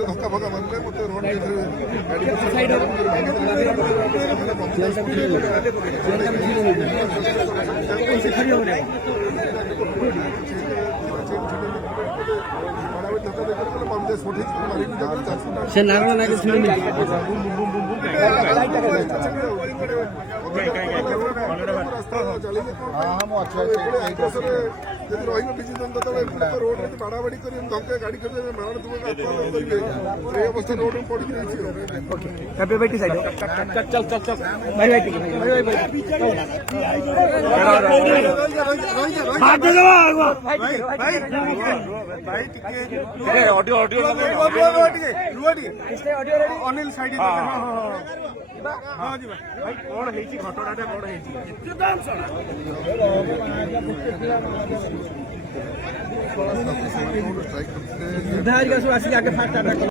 धक्का फक्का मारे मत रोड से नागरा नागे रोड बाड़ाबाड़ी कर धक्का गाड़ी कर रोड पड़ी चल चल चल भाई भाई ऑडियो ऑडियो अनिल साइड भाई कौन है घटनाटा कौन है